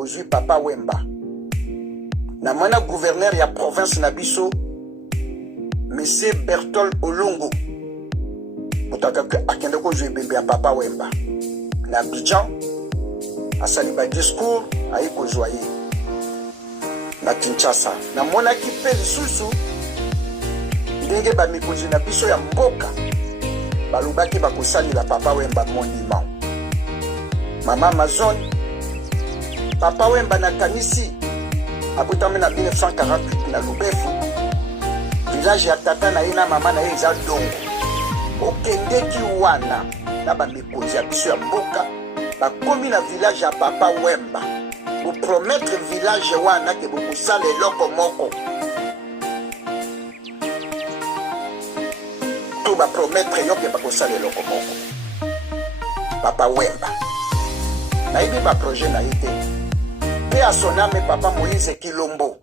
bozui Papa Wemba. Na mwana gouverneur ya province na biso, Monsieur Bertol Olongo. Mutaka akende ko jouer bébé à Papa Wemba. Na Abidjan, asali ba discours ayi ko joyer. Na Kinshasa, na mwana ki pe lisusu ndenge ba mikozi na biso ya mboka. Balubaki bakosali la Papa Wemba monument. Mama Amazon, Papa Wemba na kanisi akutami na 1948 na Lubefu. Village ya tata na ina mama na eza dongo. Okendeki wana na ba mikozi ya biso ya mboka bakomi na village ya Papa Wemba. Vous promettre village wana ke bokosala eloko moko. To ba promettre yo ke bakosala eloko moko. Papa Wemba. Na ibi ba projet na ite. Pe a son âme Papa Moïse Kilombo.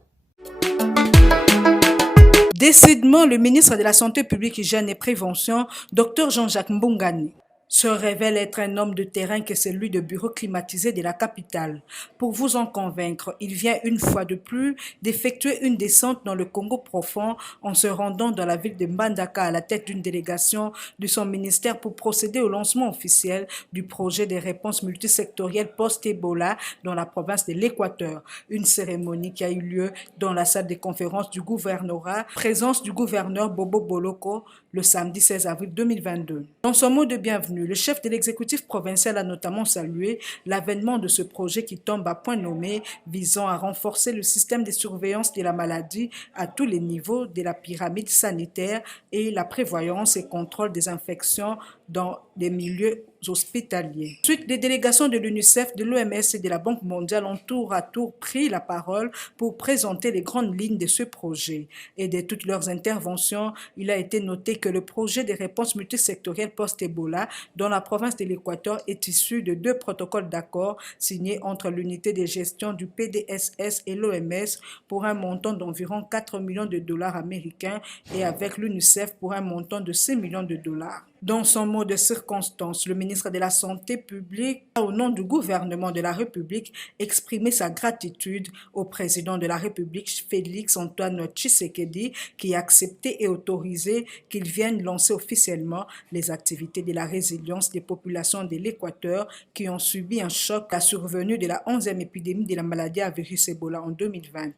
Décidément, le ministre de la Santé publique, Hygiène et Prévention, Dr Jean-Jacques Mbongani, se révèle être un homme de terrain que celui de bureau climatisé de la capitale. Pour vous en convaincre, il vient une fois de plus d'effectuer une descente dans le Congo profond en se rendant dans la ville de Mbandaka à la tête d'une délégation de son ministère pour procéder au lancement officiel du projet de réponse multisectorielle post-Ebola dans la province de l'Équateur. Une cérémonie qui a eu lieu dans la salle de conférence du gouvernorat, présence du gouverneur Bobo Boloko, le samedi 16 avril 2022. Dans son mot de bienvenue, le chef de l'exécutif provincial a notamment salué l'avènement de ce projet qui tombe à point nommé visant à renforcer le système de surveillance de la maladie à tous les niveaux de la pyramide sanitaire et la prévoyance et contrôle des infections dans des milieux hospitaliers. Ensuite, les délégations de l'UNICEF, de l'OMS et de la Banque mondiale ont tour à tour pris la parole pour présenter les grandes lignes de ce projet. Et de toutes leurs interventions, il a été noté que le projet de réponse multisectorielle post-Ebola dans la province de l'Équateur est issu de 2 protocoles d'accord signés entre l'unité de gestion du PDSS et l'OMS pour un montant d'environ 4 millions de dollars américains et avec l'UNICEF pour un montant de 6 millions de dollars. Dans son mot de circonstance, le ministre de la Santé publique a, au nom du gouvernement de la République, exprimé sa gratitude au président de la République, Félix Antoine Tshisekedi, qui a accepté et autorisé qu'il vienne lancer officiellement les activités de la résilience des populations de l'Équateur qui ont subi un choc à la survenue de la 11e épidémie de la maladie à virus Ebola en 2020.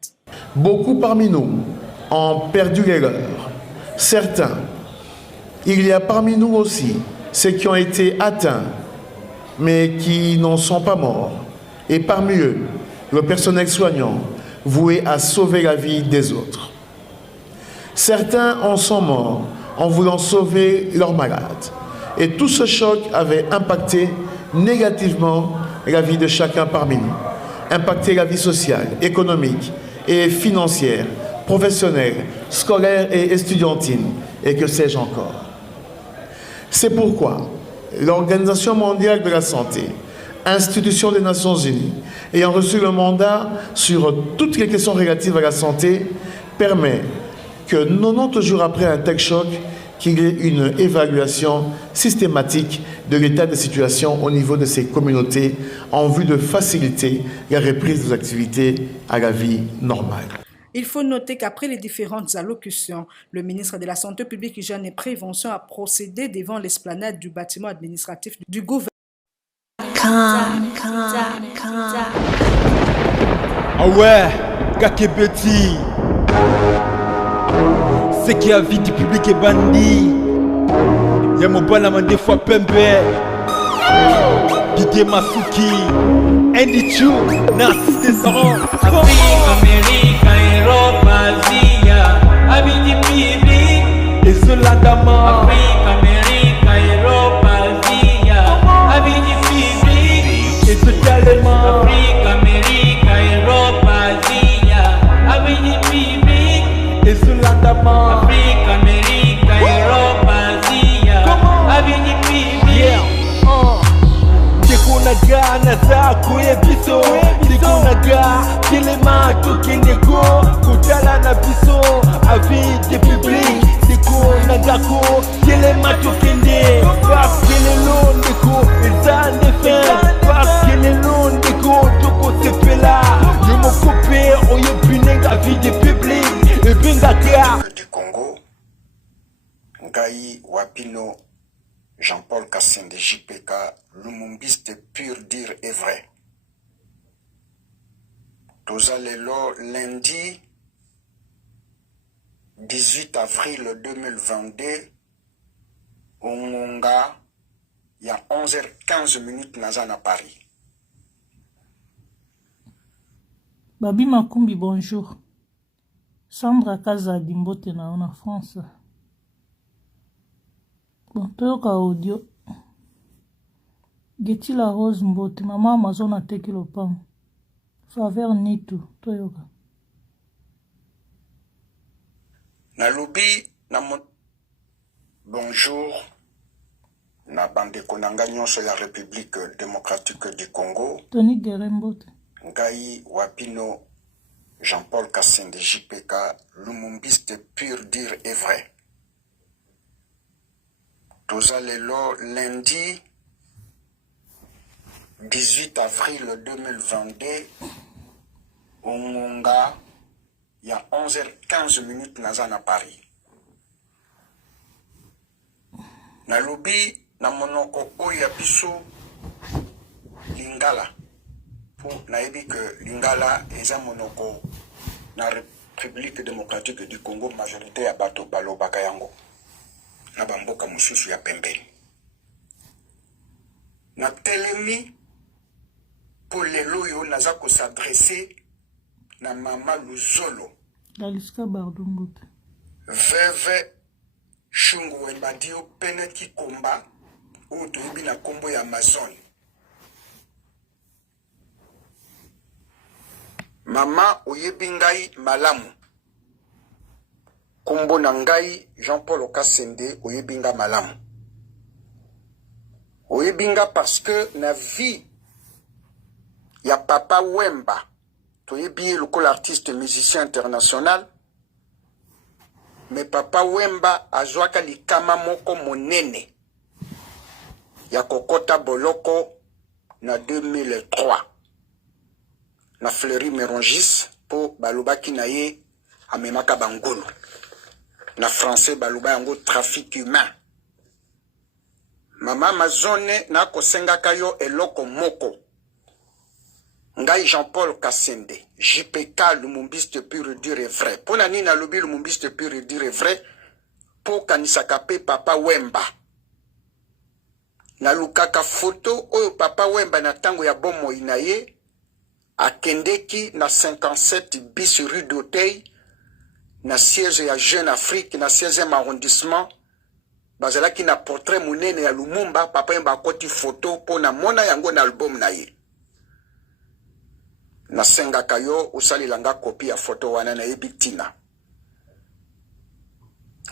Beaucoup parmi nous ont perdu l'erreur. Certains. Il y a parmi nous aussi ceux qui ont été atteints, mais qui n'en sont pas morts. Et parmi eux, le personnel soignant, voué à sauver la vie des autres. Certains en sont morts en voulant sauver leurs malades. Et tout ce choc avait impacté négativement la vie de chacun parmi nous. Impacté la vie sociale, économique et financière, professionnelle, scolaire et estudiantine, et que sais-je encore. C'est pourquoi l'Organisation mondiale de la santé, institution des Nations Unies, ayant reçu le mandat sur toutes les questions relatives à la santé, permet que 90 jours après un tel choc, qu'il y ait une évaluation systématique de l'état de situation au niveau de ces communautés en vue de faciliter la reprise des activités à la vie normale. Il faut noter qu'après les différentes allocutions, le ministre de la Santé publique, Hygiène et Prévention a procédé devant l'esplanade du bâtiment administratif du gouvernement. Ah ouais, Kakebeti, c'est qui a vie du public est bandit. Y'a mon bon amant des fois Pembe, Didier Masuki, Andy Chou, Narcisse Descendant, Afrique, Amérique, Europe, Asie, avis du public. et cela d'amant. Afrique, Amérique, Europe, Asie, avis du public. Et ce tellement. Afrique, Amérique, Europe, Asie, avis du public. Et cela d'amant. Afrique, Amérique, Europe, Asie, avis du public. Naga Nazako Ebiso Diko Naga Kilema Tokeneko Kutala na biso Avis des publics Diko Nagako Kilema Tokende Parce que les longs Diko Ils en défendent Parce que les longs Diko Toko Sepe Pela, je me coupe, oye binenga vie de public, et binga du Congo, Ngai Wapino, Jean-Paul Kassende JPK, Lumumbiste pur dire et vrai. Tozalelo lundi 18 avril 2022, au Ngonga, il y a 11h15 Nazana Paris. Babi Makumbi, bonjour. Sandra Kaza Dimbote na France. Bon, toyoka audio. Geti la Rose Mbote, maman Amazon a teki lopam. Faveur Nitu, toyoka. Nalobi na bonjour na bande konanga nyonso ya République démocratique du Congo. Tony Gerembote. Ngai Wapino Jean-Paul Kassende JPK, Lumumbiste pur dire et vrai. Tozalelo lundi 18 avril 2022, au Ngonga, il y a 11h15 Nazana Paris. Nalobi na monoko oya biso Lingala. Pour naebi que Lingala est un monoko na République démocratique du Congo majorité ya bato balo bakayango. Na bamboka mususu ya pembeni. Na telemi pour les loyo naza ko s'adresser na mama Luzolo. Daliska Bardungote. Veve Shungu Wembadio pene ki komba ou toyebi na kombo ya Amazon. Mama oyebi ngai malamu. Kombo na ngai Jean-Paul Kassende oyebi nga malamu. Oyebi nga parce que na vie ya Papa Wemba toyebi lokola artiste musicien international. Mais Papa Wemba azwaka likama moko monene ya kokota boloko na 2003 na Fleury Mérongis po balobaki na ye amemaka bangolo na français baloba yango trafic humain. Mama Amazone na kosengaka yo eloko moko. Ngai Jean-Paul Kassende, JPK Lumumbiste pur dire et vrai. Pona nini na lobi Lumumbiste pur dire et vrai, po kanisaka pe Papa Wemba. Na lukaka photo oyo Papa Wemba na tango ya bomo inaye, akendeki na 57 bis rue d'Auteuil, na siège ya Jeune Afrique, na 16e arrondissement, bazalaki na portrait munene ya Lumumba, Papa Wemba akoti photo po na mona yango na album na ye. Na senga kayo usali langa kopi ya photo wana na ebitina.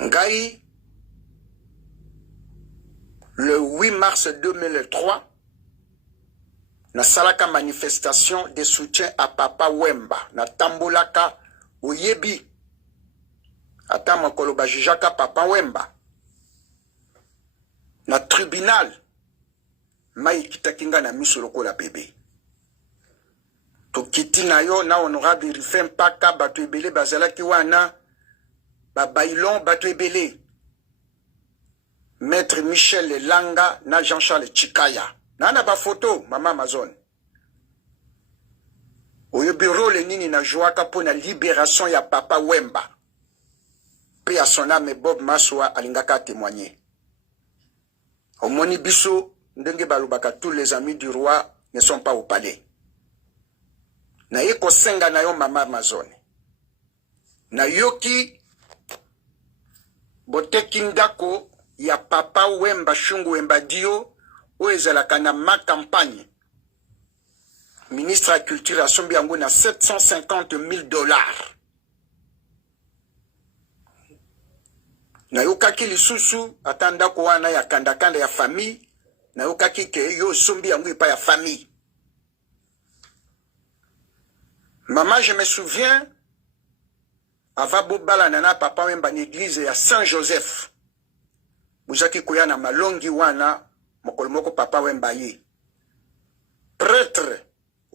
Ngai, le 8 mars 2003, na salaka manifestation de soutien à Papa Wemba, na tambolaka oyebi, ata makolo bajijaka Papa Wemba, na tribunal, mai kitakinga na miso lokola bébé. Tokiti na yo na honorable Rifem Paka bato ebele bazalaki wana babailon bato ebele Maître Michel Langa na Jean-Charles Chikaya nana ba photo mama Amazon oyo bureau le nini na joaka po na libération ya Papa Wemba pe a son âme Bob Maswa alingaka témoigner omoni biso ndenge balobaka tous les amis du roi ne sont pas au palais. Na ye kosenga na yo mama Amazon. Na yoki boteki ndako ya Papa Wemba Shungu Wemba Dio o ezalaka na ma campagne. Ministre de la Culture asombi yango na $750,000. Na yokaki lisusu ata ndako wana ya kandakanda ya famille. Na yokaki ke yo sombi yango epa ya famille. Maman, je me souviens, avant Bobala Nana, Papa Wemba l'église à Saint-Joseph. Bouzaki Kouyana Malongi Wana, Mokolmoko Papa Wemba ye. Prêtre,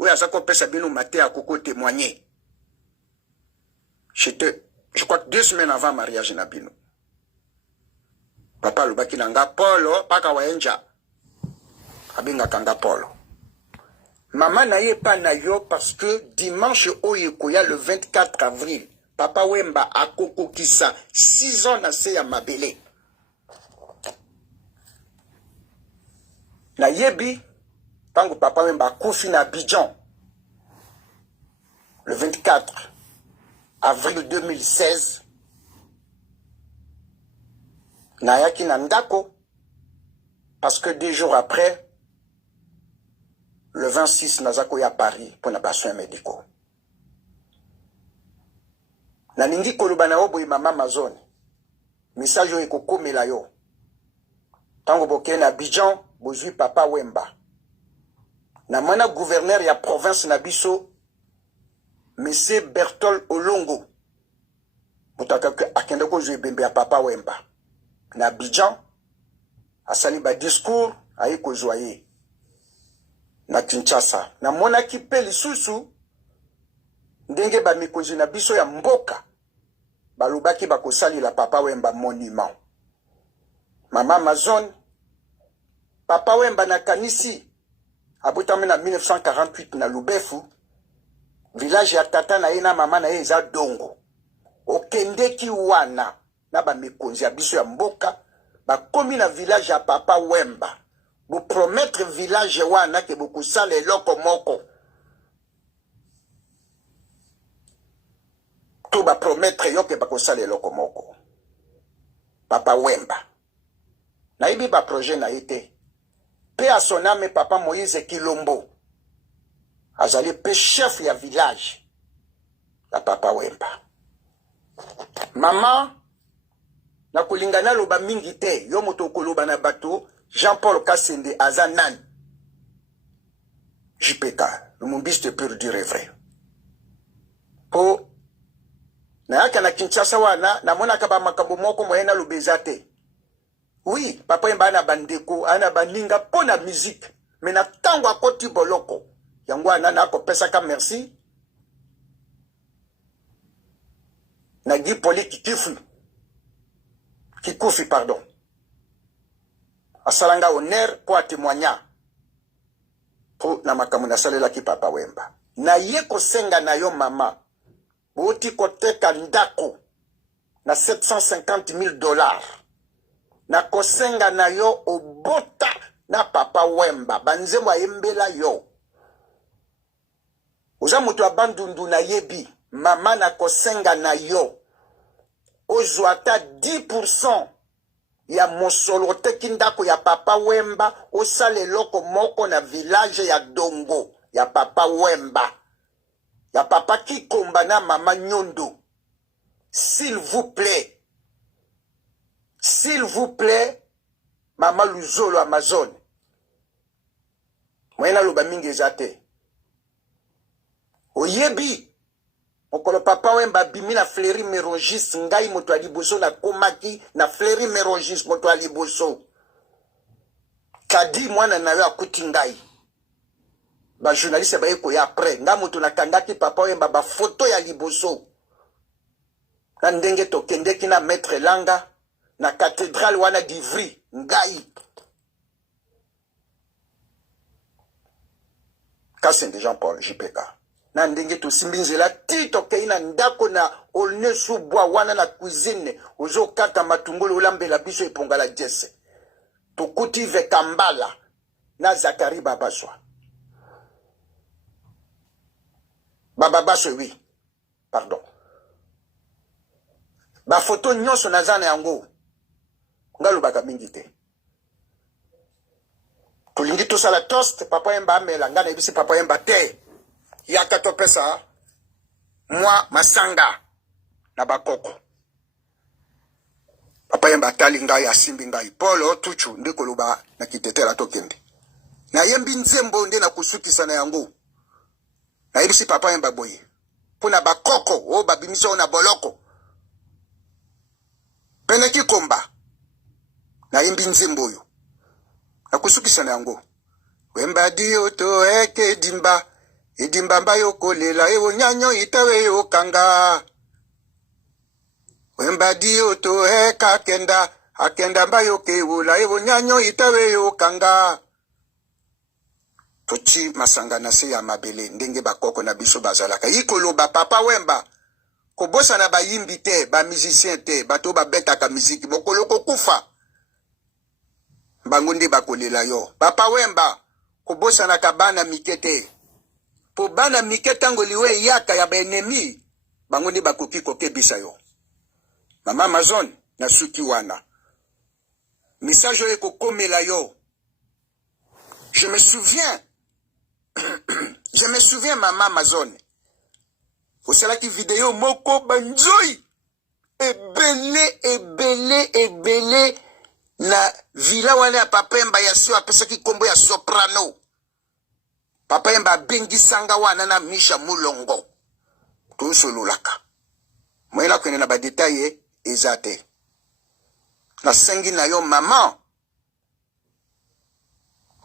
Oui, à ça qu'on peut s'abîmer maté à Coco témoigner. Je crois que 2 semaines avant le mariage Nabino. Papa le baki nanga Polo, paka waenja. Abinga kanga Polo. Maman n'a pas nayo parce que dimanche Oyekoya le 24 avril, Papa Wemba a Koko Kisa, 6 ans na se ya mabele. Na yebi, tango Papa Wemba koufi na Abidjan, le 24 avril 2016, na yaki na ndako, parce que 2 jours après, le 26 nazako ya Paris pour na besoins médicaux. Na ningi koloba na obo mama Amazon. Message yo ekokomela yo. Tango boke na Abidjan, bozui Papa Wemba. Na mana gouverneur ya province na biso, Monsieur Bertol Olongo. Mutaka akende ko jouer bembe ya Papa Wemba. Na Abidjan, asali ba discours ayi ko joyer. Na Kinshasa. Na mona ki pe lisusu ndenge ba mikonzi na biso ya mboka balubaki bakosali la Papa Wemba monument. Mama Amazon, Papa Wemba na kanisi abutami na 1948 na Lubefu, village ya tata na ye na mama na ye eza dongo. Okendeki wana na ba mikonzi ya biso ya mboka bakomi na village ya Papa Wemba. Vous promettre village wana ke bokosala eloko moko. To ba promettre yo ke bakosala eloko moko. Papa Wemba. Na ibi ba projet na ite. Pe a son âme Papa Moïse Kilombo. Azali pe chef ya village. La Papa Wemba. Maman na kulingana loba mingi te yo moto koloba na bato Jean-Paul Kassende Azanan JPK le mombiste pur dire vrai po na yaka na Kinshasa wana na mona ka ba makambo moko moyena lubezate. Oui, Papa Wemba ana bandeko ana baninga pona musique mais na tango akoti boloko yango ana na ko pesa ka merci na Guy Poli Kikufi pardon. Asalanga honneur pour témoigner pour na makamu na salela ki Papa Wemba. Na ye ko senga na yo mama. Boti ko teka ndako na $750,000. Na ko senga na yo obota na Papa Wemba. Banzembo ayembela yo. Oza mutu abandundu na yebi. Mama na ko senga na yo. Ozwata 10% ya mosolo teki ndako ya Papa Wemba osale loko moko na village ya Dongo ya Papa Wemba ya Papa Kikomba na Mama Nyondo. S'il vous plaît, Mama Luzolo Amazon mwena loba mingi ezate oyebi okolo Papa Wemba bimi na Fleury Merongis ngai moto aliboso na komaki na Fleury Merongis moto aliboso kadi mwana na yo akuti ngai ba journaliste ba yeko ya après nga moto na kangaki Papa Wemba ba photo ya liboso na ndenge tokendeki na maître Langa na cathédrale wana d'Ivry ngai Kassende Jean-Paul JPK na ndenge to simbinzela tito keina ndako na olne subwa wana na cuisine ozo kata matungolo olambela biso eponga la jesse to kuti vekambala na Zakari Babaswa Babaswa oui pardon ba photo nyonso nazana yango ngalo baka mingi te tolingi to sala toast Papa Wemba amela ngana ebisi Papa Wemba te yaka to pesa mwa masanga na bakoko Papa Wemba tali ngai asimbi ngai polo tuchu ndiko luba na kitetela tokende na yembi nzembo nde na kusukisa na yango na yebisi Papa Wemba boye pona bakoko o babimiso na boloko pene Kikomba na yembi nzembo yo na kusukisa na yango Wemba dio to eke dimba Idimbamba yo kolela ewo nyanyo itawe yo kanga. Wemba di oto heka kenda. Akenda mba yo kewula ewo nyanyo itawe yo kanga. Tochi masanga na se ya mabele ndenge bakoko na biso bazalaka. Ikolo ba papa Wemba. Kobosa na ba yimbi te, ba musicien te, bato ba beta ka muziki. Bokolo kokufa. Bango nde bakolela yo. Papa Wemba. Kobosa na kabana mikete. Po bana mikete ngoliwe yaka ya ba enemi. Bango nde bakoki kokebisa yo. Mama Amazon na suki wana. Message yo komela yo. Je me souviens, Maman Amazon. Au cela qui vidéo moko banjoy. Ebele na villa wana ya Papa Wemba ya sio apesa ki kombo ya soprano. Papa Wemba bengi sanga wana na Misha Mulongo. To sololaka. Mwela kwene na ba detail ezate. Na sengi na yo maman.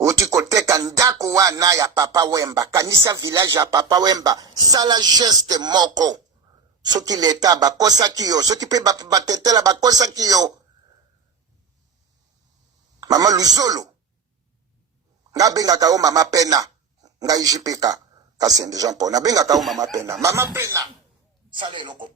Oti koteka ndako wana ya Papa Wemba. Kanisa village ya Papa Wemba. Sala geste moko. Soki leta bakosa kiyo. Soki pe batetela bakosa kiyo. Mama Luzolo. Nga benga kao mama Pena. Nga ijipeka. Kasende Jean Paul. Na benga kao mama Pena. Mama Pena. Sale loko.